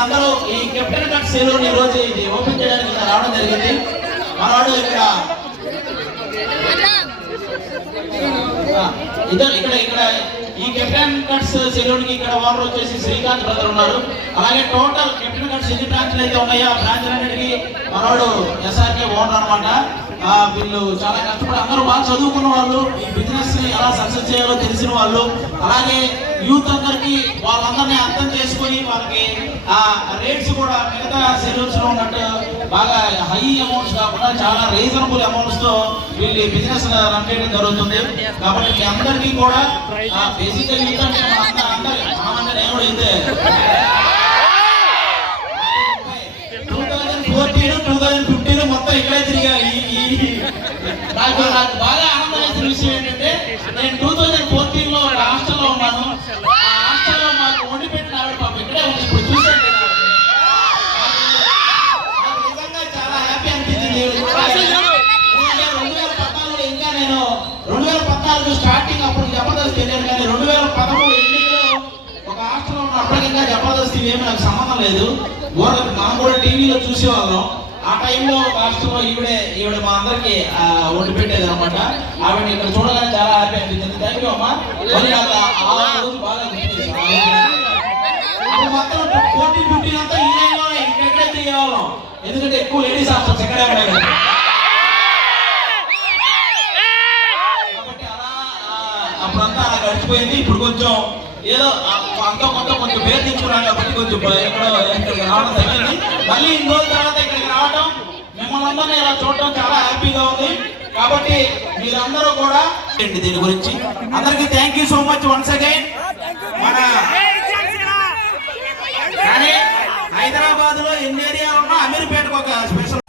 మీరందరూ ఈ captain cut salon ఈ రోజు ఇది ఓపెన్ చేయడానికి ఇక్కడ రావడం జరిగింది. మనవాడు ఇక్కడ ఇక్కడ ఈ కెప్టెన్ కట్స్ సెలూన్ కి ఇక్కడ ఓనర్ వచ్చేసి శ్రీకాంత్ బ్రదర్ ఉన్నారు. అలాగే టోటల్ కెప్టెన్ కట్స్ ఎన్ని బ్రాంచ్లు అయితే ఉన్నాయో ఆ బ్రాంచ్ అన్నిటికీ మనవాడు ఎస్ఆర్కే ఓనర్ అనమాట. వీళ్ళు చాలా కష్టపడి అందరూ బాగా చదువుకున్న వాళ్ళు, ఈ బిజినెస్ ని ఎలా సక్సెస్ చేయాలో తెలిసిన వాళ్ళు, అలాగే యూత్ అందరికి వాళ్ళందరినీ అర్థం చేసుకొని వాళ్ళకి ఆ రేట్స్ కూడా మిగతా సెలూన్స్ లో ఉన్నట్టు బాగా హై అమౌంట్స్ కాకుండా చాలా రీజనబుల్ అమౌంట్స్ తో వీళ్ళు బిజినెస్ రన్ చేయడం జరుగుతుంది. కాబట్టి మీ అందరికీ కూడా బేసికల్ యూత్ అంటే అందరూ ఏమైతే 2014-2015 మొత్తం ఇక్కడే తిరిగారు. నాకు బాగా ఆనందం వేసిన విషయం ఏంటంటే నేను 2014 లో ఒక హాస్టల్లో ఉన్నాను. ఆ హాస్టల్లో మాకు వండి పెట్టిన ఆవిడ పాప ఇక్కడే ఉంది. ఇప్పుడు చూసాను నాకు నిజంగా చాలా హ్యాపీ అనిపించింది. 2014 ఇంకా నేను 2014 స్టార్టింగ్ అప్పుడు జబర్దస్త్ వెళ్ళాను, కానీ 2013 ఎన్నికలో ఒక హాస్టల్లో ఉన్న అప్పటికింకా జబర్దస్త్ ఏమి నాకు సంబంధం లేదు. మనం కూడా టీవీలో చూసేవాళ్ళం. ఆ టైంలో హాస్టల్లో ఈవిడ మా అందరికి వండి పెట్టేది అనమాట. ఆవిడ ఇక్కడ చూడగానే చాలా హ్యాపీ అనిపించింది. థ్యాంక్ యూ అమ్మా. మరి నాకు ఆ రోజు బాగా మొత్తం 14-15 అంతా ఈ లైన్లో ఇంకెక్కడే తిరిగేవాళ్ళం, ఎందుకంటే ఎక్కువ లేడీస్ హాస్టల్స్ ఎక్కడే ఉన్నాయి కదా. కాబట్టి అలా అప్పుడంతా అలా గడిచిపోయింది. ఇప్పుడు కొంచెం ఏదో అంత కొంచెం పేరు తెచ్చుకున్నాను కాబట్టి కొంచెం ఇక్కడికి రావడం తగ్గింది. మళ్ళీ ఇన్ని రోజుల తర్వాత ఇక్కడికి రావడం, మిమ్మల్ని అందరినీ ఇలా చూడటం చాలా హ్యాపీగా ఉంది. కాబట్టి మీరందరూ కూడా దీని గురించి అందరికీ thank you so much once again. మన కానీ హైదరాబాద్ లో ఎన్ని ఏరియాలు ఉన్నా అమీర్పేటకు ఒక స్పెషల్